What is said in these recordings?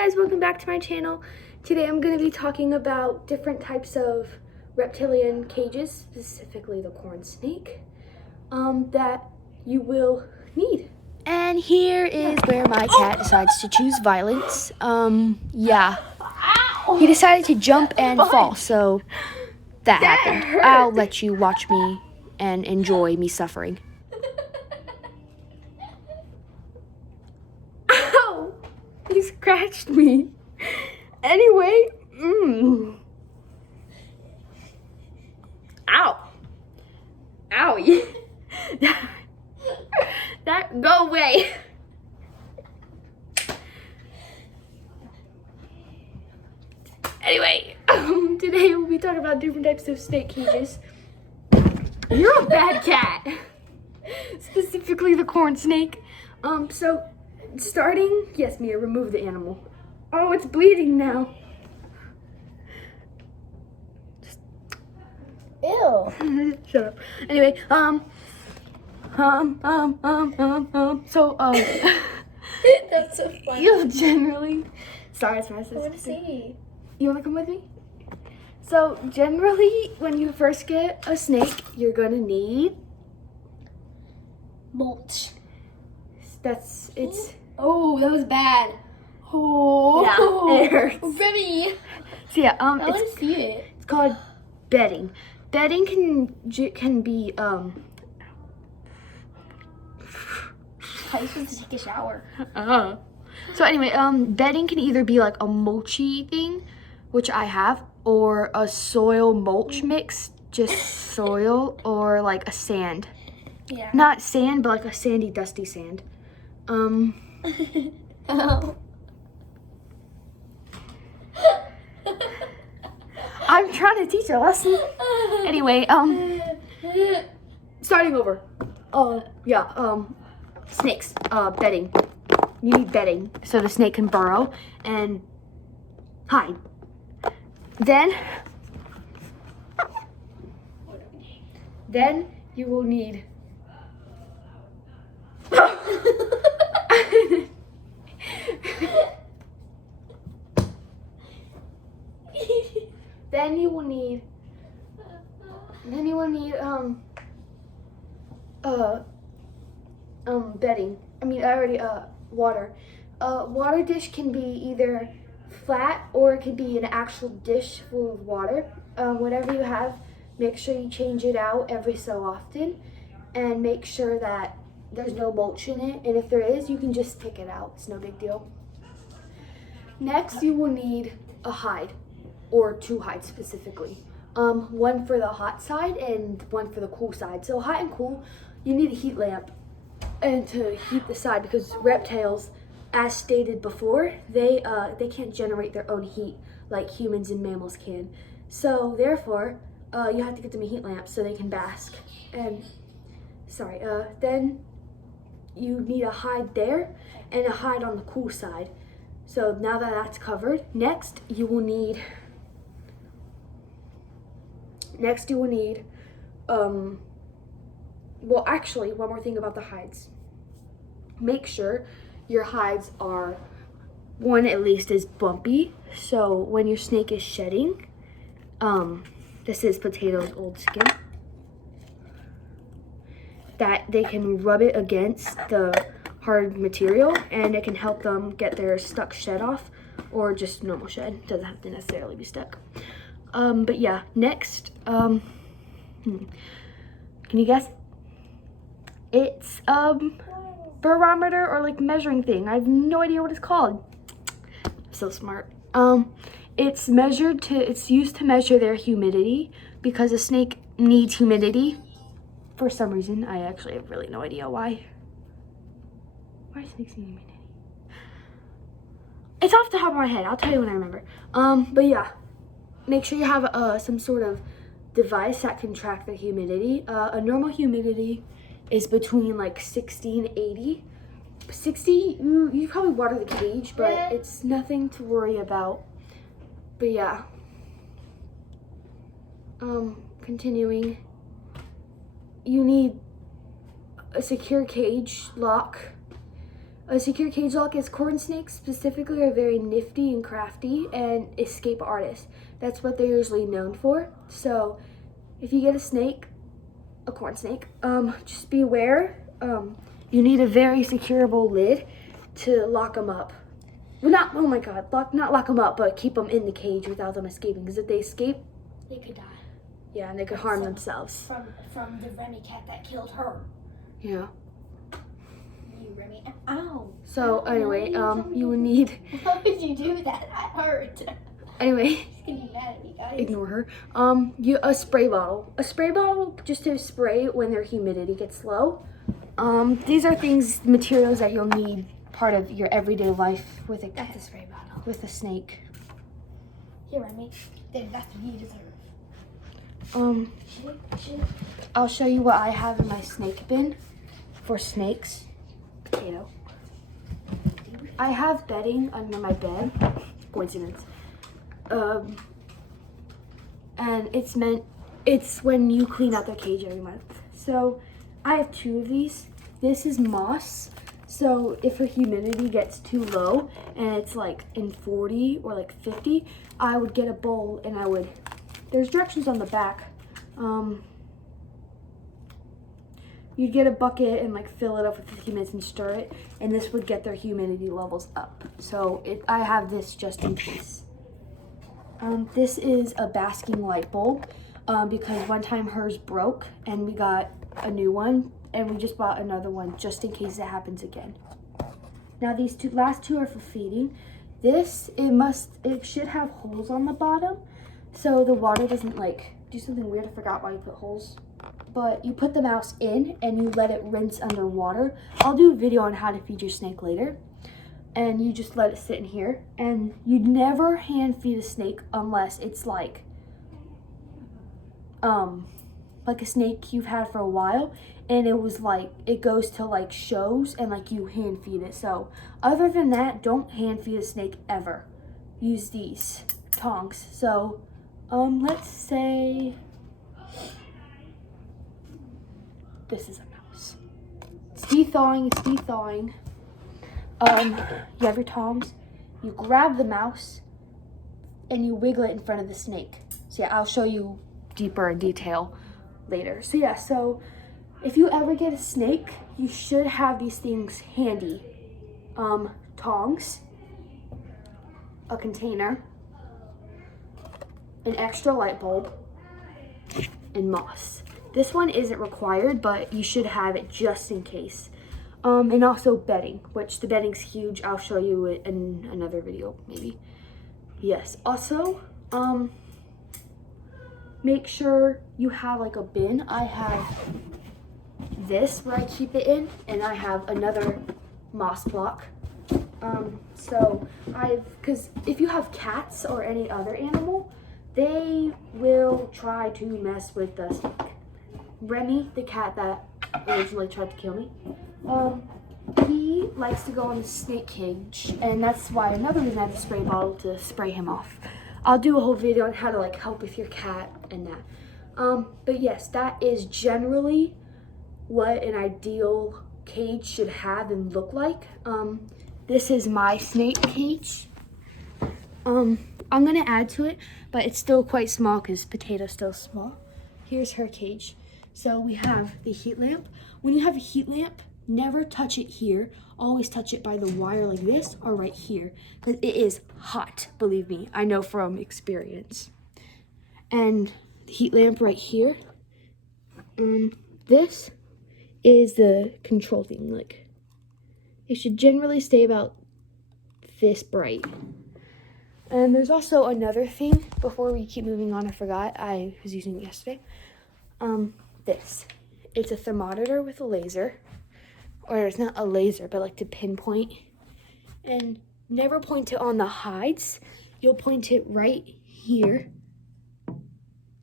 guys, welcome back to my channel. Today I'm going to be talking about different types of reptilian cages, specifically the corn snake, that you will need. And here is where my cat decides to choose violence. He decided to jump and fall, so that happened. Hurt. I'll let you watch me and enjoy me suffering. Ow! He scratched me. Anyway, Ow. Ow. That, go away. Anyway, today we'll be talking about different types of snake cages. You're a bad cat. Specifically the corn snake. So starting, yes, Mia, remove the animal. Oh, it's bleeding now. Ew. Shut up. Anyway, so, That's so funny. you'll generally, sorry, it's my sister. I want to see. You want to come with me? So, generally, when you first get a snake, you're going to need, Mulch. it's, Oh, that was bad. Oh. yeah, it hurts. Remy. So yeah, I want to see it. it's called bedding. Bedding can be, How are you supposed to take a shower? So anyway, bedding can either be like a mulchy thing, which I have, or a soil mulch mix, just soil, or like a sand. Yeah. Not sand, but like a sandy, dusty sand. Oh. I'm trying to teach a lesson. Anyway, starting over. Snakes, bedding. You need bedding so the snake can burrow and hide. Then you will need Then you will need bedding. Water. Water dish can be either flat or it could be an actual dish full of water. Whatever you have, make sure you change it out every so often and make sure that there's no mulch in it. And if there is, you can just take it out. It's no big deal. Next, you will need a hide, or two hides specifically. One for the hot side and one for the cool side. So hot and cool, you need a heat lamp and to heat the side, because reptiles, as stated before, they can't generate their own heat like humans and mammals can. So therefore, you have to get them a heat lamp so they can bask. And then you need a hide there and a hide on the cool side. So now that that's covered, next you will need well, actually, one more thing about the hides. Make sure your hides are, one, at least is bumpy. So when your snake is shedding, this is Potato's old skin, that they can rub it against the hard material and it can help them get their stuck shed off, or just normal shed. Doesn't have to necessarily be stuck. But yeah, next, can you guess? It's barometer, or like measuring thing. I have no idea what it's called. So smart. It's used to measure their humidity, because a snake needs humidity for some reason. I actually have really no idea why. Why do snakes need humidity? It's off the top of my head. I'll tell you when I remember. But yeah, make sure you have some sort of device that can track the humidity. A normal humidity is between like 60 and 80. 60, you probably water the cage, but it's nothing to worry about. But yeah. Continuing. You need a secure cage lock. A secure cage lock is corn snakes specifically are very nifty and crafty and escape artists. That's what they're usually known for. So if you get a corn snake, just be aware. You need a very secureable lid to lock them up. Well, not, oh my God, not lock them up, but keep them in the cage without them escaping. Because if they escape, They could die. yeah, and they could harm themselves. From the Remy cat that killed her. Yeah. You Remy. Ow. So anyway, you would need, How would you do that? That hurt. anyway, She's gonna be mad at me, guys. ignore her. A spray bottle. A spray bottle just to spray when their humidity gets low. These are materials that you'll need part of your everyday life with That's a spray bottle. with a snake. Here, Remy. Then that's what you deserve. Shit. I'll show you what I have in my snake bin for snakes. Potato. I have bedding under my bed. Coincidence. And it's when you clean out their cage every month. So I have 2 of these. This is moss. So if the humidity gets too low and it's like in 40 or like 50, I would get a bowl and there's directions on the back. You'd get a bucket and like fill it up for 15 minutes and stir it, and this would get their humidity levels up. So I have this just in case. This is a basking light bulb because one time hers broke and we got a new one, and we just bought another one just in case it happens again. Now these last two are for feeding. It should have holes on the bottom so the water doesn't like do something weird. I forgot why you put holes. But you put the mouse in and you let it rinse underwater. I'll do a video on how to feed your snake later. And you just let it sit in here. And you'd never hand feed a snake unless it's like a snake you've had for a while. And it goes to like shows and like you hand feed it. So other than that, don't hand feed a snake ever. Use these tongs. So let's say this is a mouse. It's thawing. You have your tongs. You grab the mouse and you wiggle it in front of the snake. So yeah, I'll show you deeper in detail later. So yeah, if you ever get a snake, you should have these things handy. Tongs, a container, an extra light bulb, and moss. This one isn't required, but you should have it just in case. And also bedding, which the bedding's huge. I'll show you it in another video, maybe. Yes, also, make sure you have like a bin. I have this where I keep it in, and I have another moss block. Because if you have cats or any other animal, they will try to mess with the snake. Remy, the cat that originally tried to kill me, he likes to go in the snake cage, and that's why another reason I have a spray bottle to spray him off. I'll do a whole video on how to like help with your cat and that. But yes, that is generally what an ideal cage should have and look like. This is my snake cage. I'm gonna add to it, but it's still quite small because Potato's still small. Here's her cage. So we have the heat lamp. When you have a heat lamp, never touch it here. Always touch it by the wire like this or right here, because it is hot, believe me. I know from experience. And the heat lamp right here. This is the control thing. Like, it should generally stay about this bright. And there's also another thing, before we keep moving on, I forgot, I was using it yesterday. This. It's a thermometer with a laser. Or it's not a laser, but like to pinpoint. And never point it on the hides. You'll point it right here.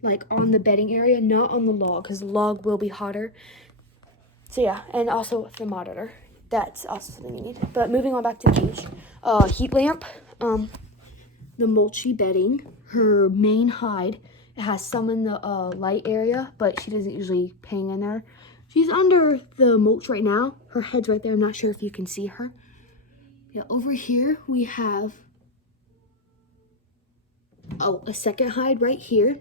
Like on the bedding area, not on the log, because the log will be hotter. So yeah, and also a thermometer. That's also something you need. But moving on back to the cage. Heat lamp. The mulchy bedding. Her main hide. It has some in the light area, but she doesn't usually hang in there. She's under the mulch right now. Her head's right there. I'm not sure if you can see her. Yeah, over here we have a second hide right here.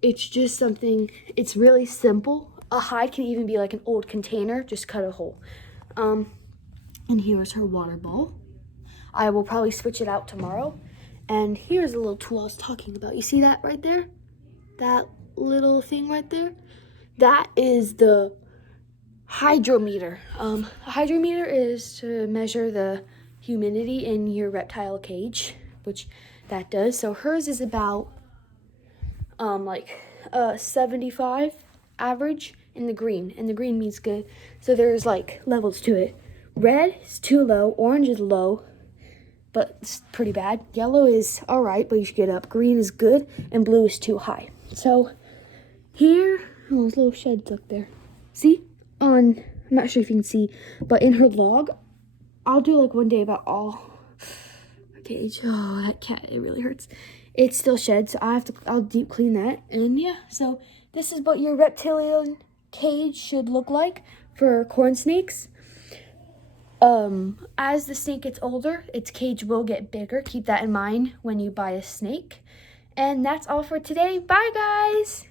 It's just something, it's really simple. A hide can even be like an old container, just cut a hole. And here's her water bowl. I will probably switch it out tomorrow. And here's a little tool I was talking about. You see that right there? That little thing right there? That is the hydrometer. A hydrometer is to measure the humidity in your reptile cage, which that does. So hers is about like 75 average in the green, and the green means good. So there's like levels to it. Red is too low, orange is low, but it's pretty bad. Yellow is all right, but you should get up. Green is good, and blue is too high. So here, oh, there's little sheds up there. See? I'm not sure if you can see, but in her log, I'll do like one day about all her cage. Oh, that cat, it really hurts. It's still shed, so I'll deep clean that. And yeah, so this is what your reptilian cage should look like for corn snakes. As the snake gets older, its cage will get bigger. Keep that in mind when you buy a snake. And that's all for today. Bye, guys!